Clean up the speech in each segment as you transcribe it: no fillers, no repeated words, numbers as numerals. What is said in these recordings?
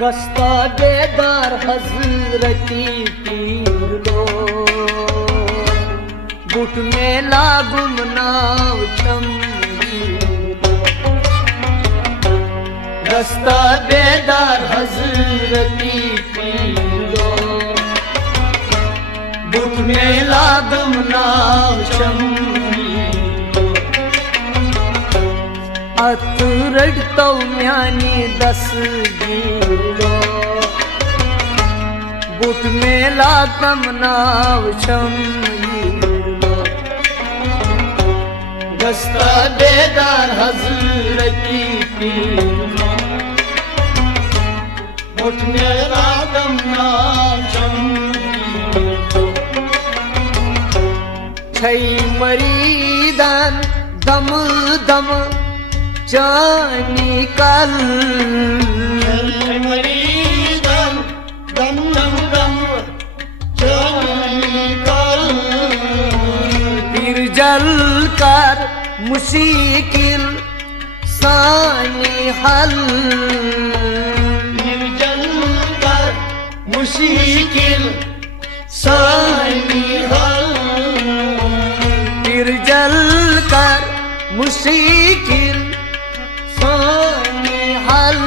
गस्ता बेदार हजरती पीर लो, बुट में लागुम नाव गस्ता बेदार हजरती पीर लो, बुट में लागुम नाव अतुरड़तो म्यानी दसगीरो, बुट में लातम नाव शमीरो, गस्ता बेदार हजरती पीरो, बुट में लातम नाव शमीरो, छई मरीदान दम दम जानी कल मरीदम दम दम दम जानी कल, फिर जल कर मुश्किल सानी हल, फिर जल कर मुश्किल सानी हल, फिर जल कर मुश्किल हल,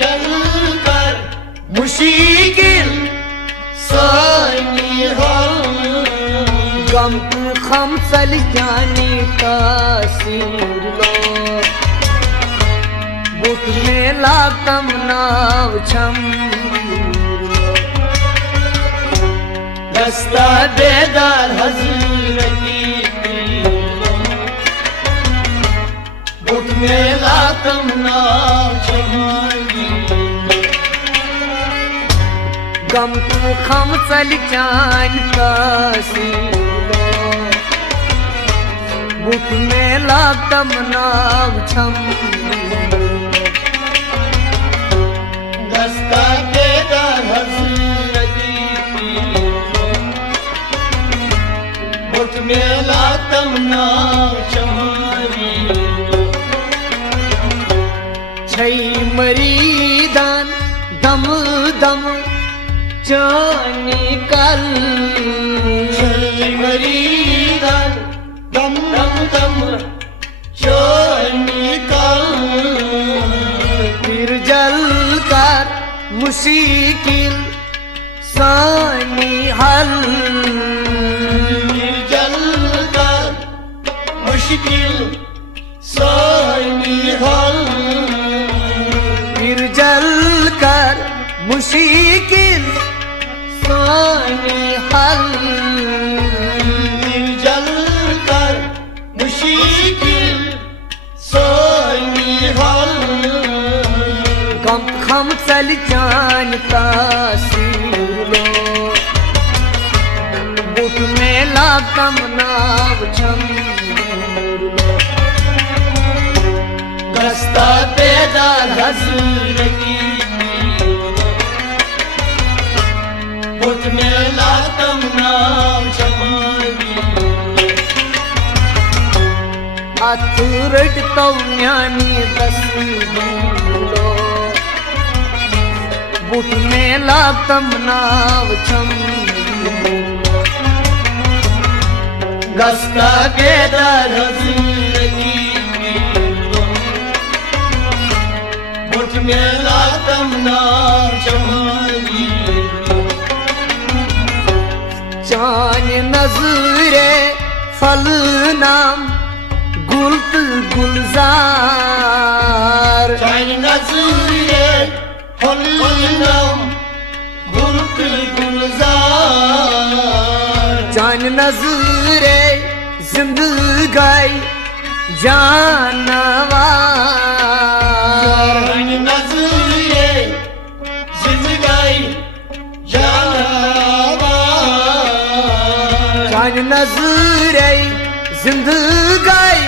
जल कर मुश्किल सानी हल, गम खम चल जाने का सिर लो, बुट में लातम नाव छम गस्ता बेदार हजरती में लातम नाव छमाई, गम तू खम चल जान का सीलो, बुट में लातम नाव छम गस्ता बेदार हजरती बुट में लातम नाव छमाई, छई मरीदान दम दम जानी कल, छई मरीदान दम दम दम जानी कल, फिर जल कर मुश्किल सानी हल, फिर जल कर मुश्किल सानी हल, जल कर मुश्किल सानी हल, जल कर मुश्किल सानी हल, गम खम चल जान का सिर लो, बुट में लातम नाव छम गस्ता बेदार हजरती बुट में लातम नाव छमाई, अतुरड़तो म्यानी दसगीरो, बुट में लातम नाव छम गस्ता बेदार हजरती में लातम नाव छमाई, चान नजरे फल नाम गुल्त गुलजार, चान नजरे फल फलनम गुल्त गुलजार जान नजरे जिंदगाई जानवर जान नजरे जिंदगाई जानवर जान नजरे जिंदगाई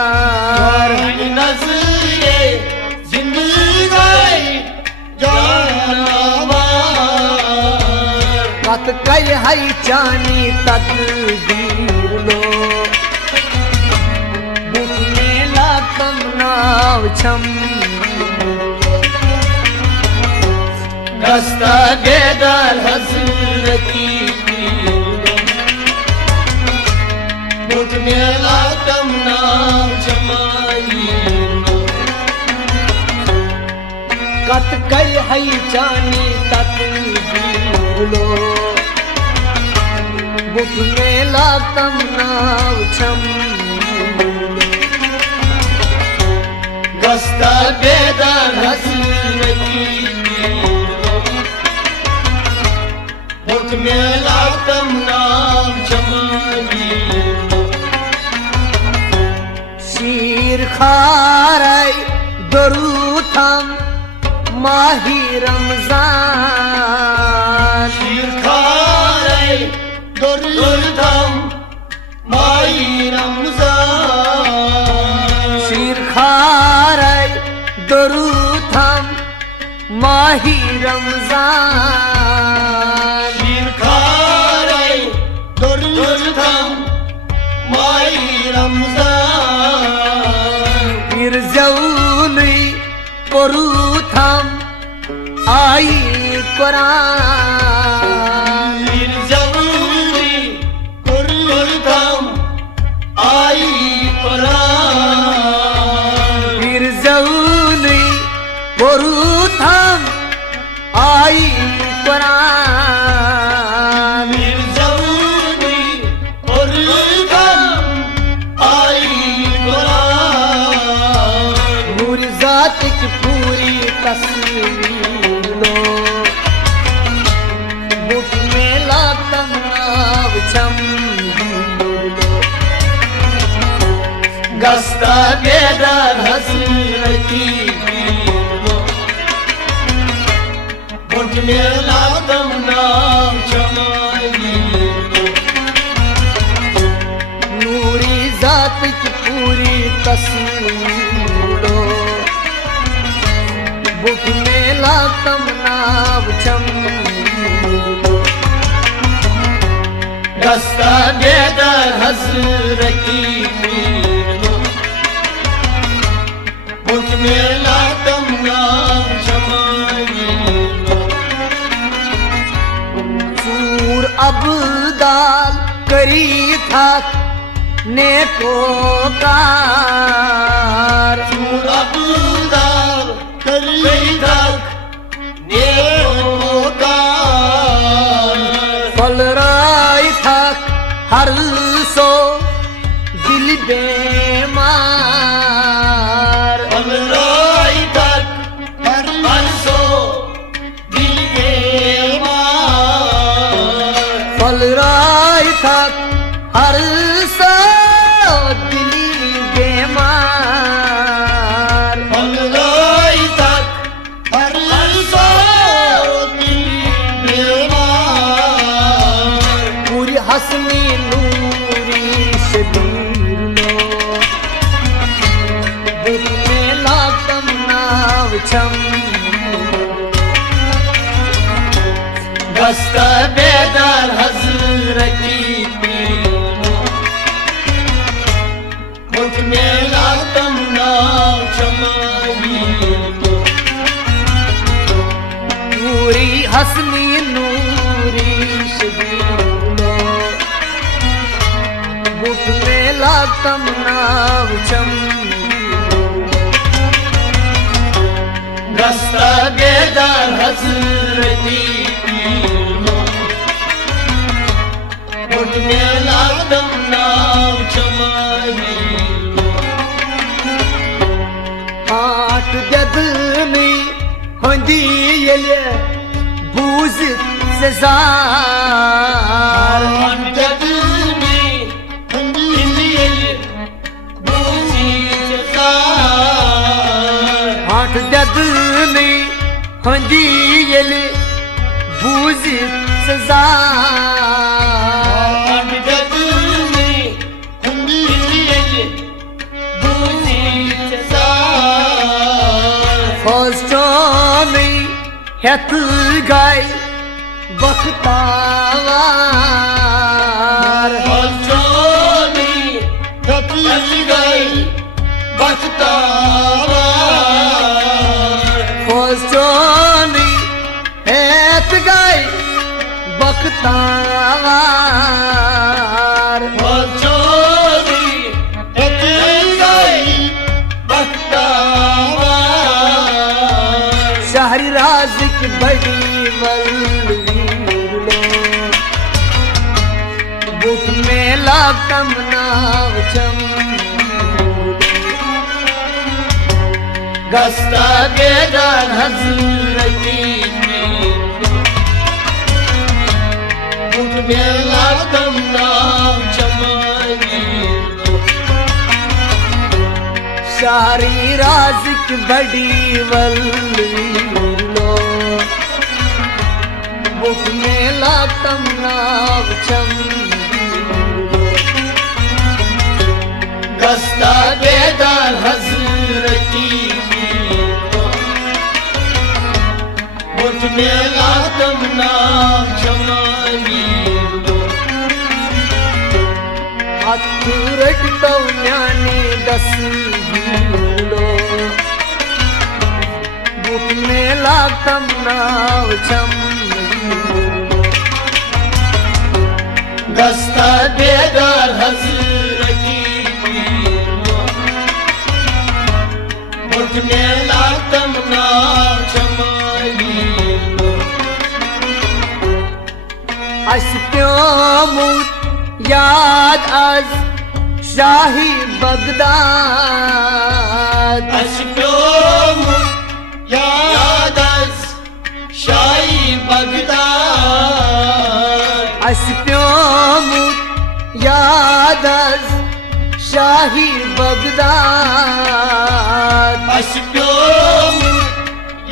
जानवर नजरे जिंदगाई जानवर कत कल है चानी तकदीर लो बुकने लातम नाव छम रास्ता बेदार हजरती बुकने लातम नाव छमाई कत कल है चानी तकदीर लो बुकने लातम नाव छम गस्ता बेदार हसरती बुकने लातम नाव छमाई शीर खाराई दरूथम माही रमजान शीर खाराई दरूथम माही रमजान शीर खाराई दरूथम माही रमजान शीर खाराई दरूथम माही रमजान फिर जौली परूथम आई कुरान फिर जौली परूथम आई कुरान फिर जौली परूथम आई कुरान फिर जौली परूथम आई कुरान नूर जात की पूरी तस्वीर लो बुक में लातम नाव छम गस्ता बेदार हसरती बुक में लातम नाव छमाई नूरी जात की पूरी तस्वीर लो बुक में लातम नाव छम गस्ता बेदार हसरती बुक में लातम नाव छमाई चूर अबदाल करी था नेको कार चूर अबदाल करी था नेको कार फल राय था हर सो दिल बेमार फल राय था हर सो दिल बेमार फल राय था हर सो दिल बेमार फल राय था हर सो दिल बेमार पूरी हसनी नूरी शबीर लो बुक में लातम नाव छम गस्ता बेदार हजरती बुक में लातम नाव छमाई पूरी हसनी नूरी शबीर लो बुक में लातम नाव छम गस्ता बेदार हजरती बुक में लातम नाव छमाई आठ हट ददनी हंदी येले बूजित से जार हट ददनी हंदी येले बूजित से जार हट ददनी हंदी येले बूजित से जार हट ददनी हंदी येले बूजित से जार फौजोनी हेत गई बख्तावार फौजोनी हेत गई बख्तावार फौजोनी हेत गई बख्तावार फौजोनी हेत गई बख्तावार शहरी राज की बड़ी वल्ली बुक में लाकम नाव चम गस्ता बेदार हजरती बुक में लाकम नाव चमानी शहरी राज की बड़ी वल्ली बुक में लाकम नाव चम गस्ता बेदार हजरती बुक में लाकम नाव चमानी अथुरट तो न्याने दस बुक में लाकम नाव चम गस्ता बेदार हजरती बुक में लाकम नाव चमानी अस्प्योमुत याद आज शाही बगदाद अशक्योम यादस शाही बगदाद अस्प्योमुत याद आज शाही बगदाद अशक्योम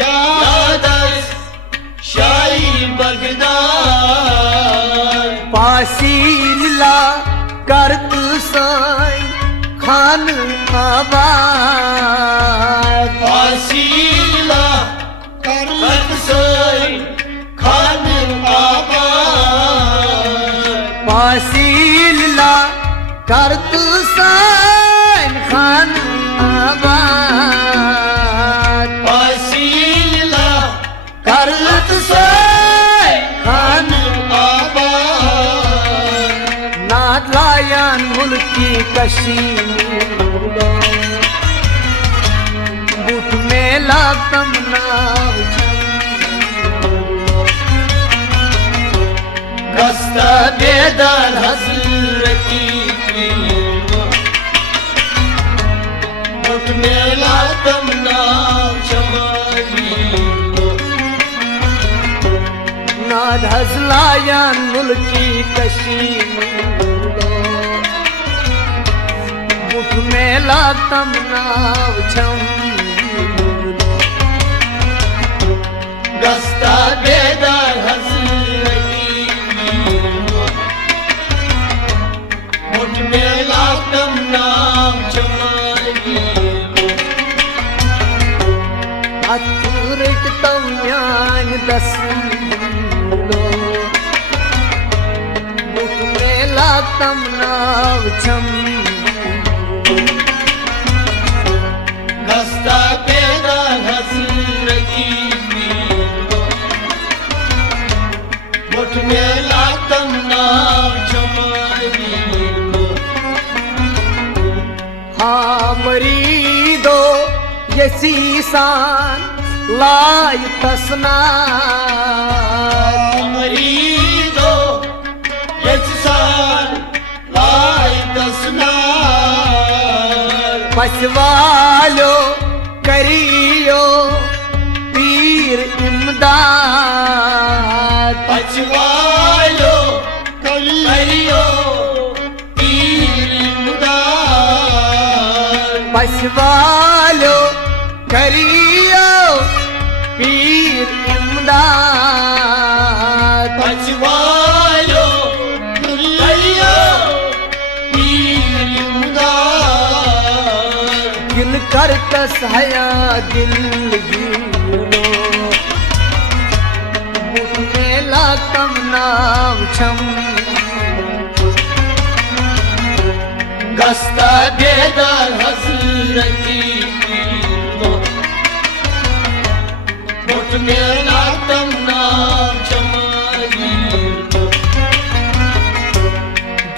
यादस शाही बगदाद पासीला करत साई खान आबाद फासीला करत सोई खान आबाद पासीला करत साई खान आबाद फासीला करत साई खान नाथ लायन मुल्की कशीलो बुट में लाकम नाव गस्ता बेदार हजरती बुक में लाकम नाव चमानी नाथ हजलायन मुल्की कशीलो बुट में लाकम नाव छम गस्ता बेदार हजरती बुक में लाकम नाव चमानी अथुरट तम्यान दसलो बुक में लाकम नाव छम गस्ता बेदार हजरती बुक में लाकम नाव चमानी हाँ मरीदो ये सीसान लाई तसना मरीदो यजसान लाई तसना पसवालो करी करियो पीर इमदाद बचवायो करियो पीर इमदाद बचवालो करियो पीर इमदाद बचवायो करियो पीर इमदाद दिल कर कसया दिल जीलो मेला कम नाम छम गस्ता बेदार हजरती मुठ मेला तम नाम चमारी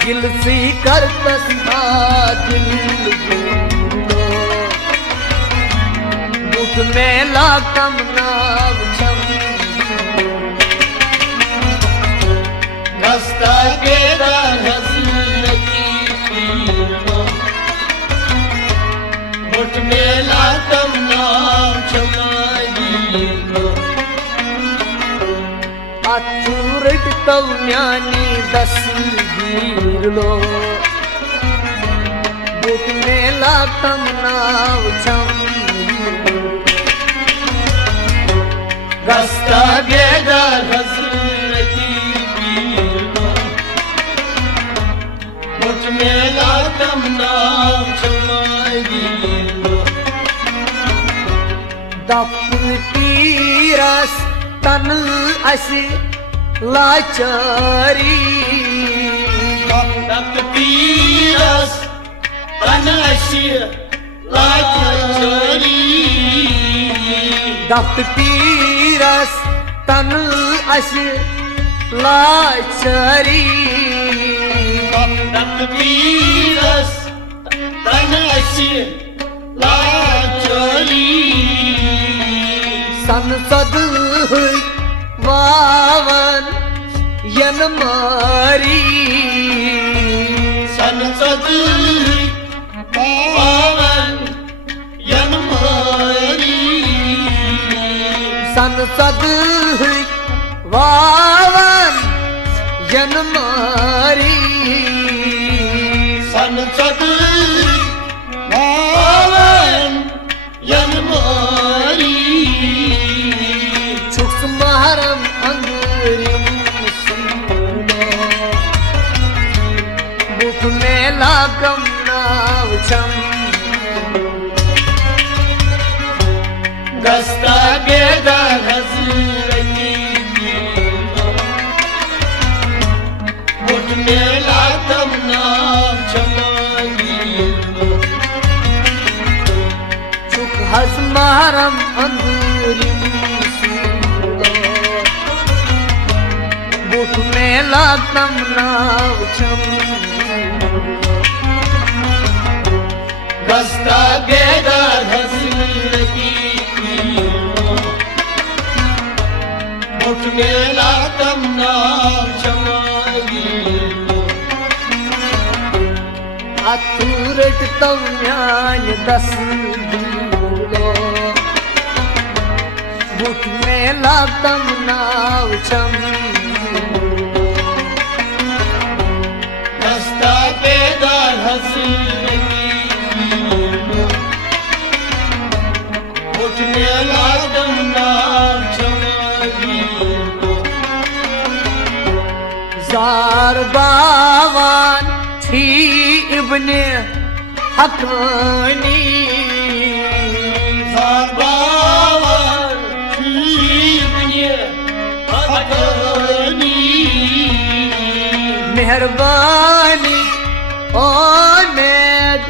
दिल सी कर कसया दिल जीलो मुठ मेला कम नाम छम गस्ता बेदार हजरती मुठ मेला तम नाम चमारी अचूरट तव्यानी दसगीर लो बुट मेला तम नाव छम गस्ता बेदार हजरती मुठ मेला तम नाम चमारी दपती रस तन असी लाचारी पीरस तनशीर लाचारी दपती रस तन असी लाचारी पीरस तनशीर लाचारी संसद वावन यन मारी संसद पावन यनमारी संसद वावन यन मारी संसद पावन यनमारी छुक्स महरम अंगरिम सुनो बुक मेला कम नाव छम गस्ता बेदार हजरती मुठ मेला तम नाम चमारी छुक हस महरम अंगरिम सुनो बुक मेला कम नाव छम गस्ता बेदार हजरती मुठ मेला तम नाम चमारी अतूरट तव्यान दस दूलो बुक मेला तम नाव छम गस्ता बेदार हजरती मुठ मेला तम नाम चमारी जार बावान थी इब्ने हकानी बावन जीवने हथनी मेहरबानी ओमेद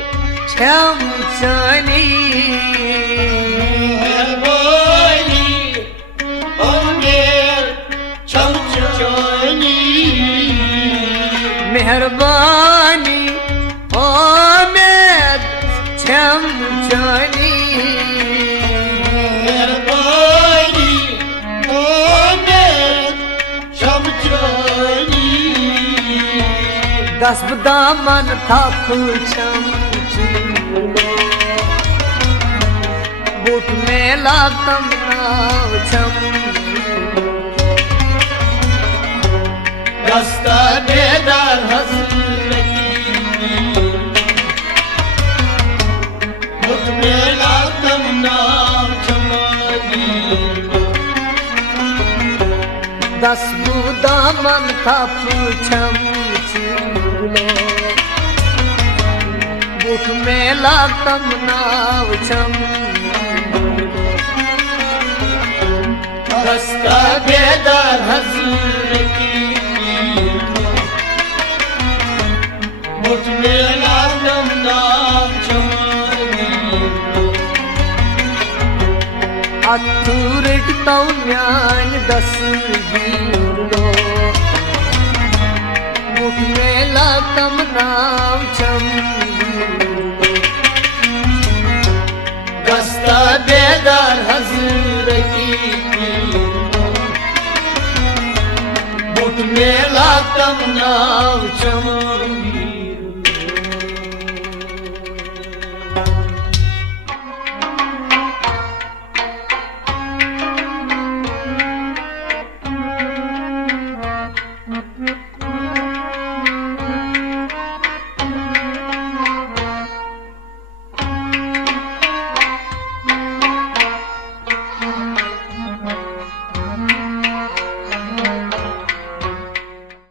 छम चनी मेहरबानी उमेर चमचनी मेहरबानी ओमेद छम चनी मेहरबानी उमेर चमचनी दस दामन था छम चूलो बुट बुट में लागतम नाव छम दस्ता बेदार हसरती मुठ में लागतम नाम चमारी 10 दामन थप छम चूलो बुट में लागतम नाव छम दस्ता बेदार हसरती मुठ में लागतम नाम चमारी अथुरट तौ न्यान 10 गिरलो बुट में लागतम नाव छम दस्ता बेदार हजरती मुठ में लागतम नाव चमारी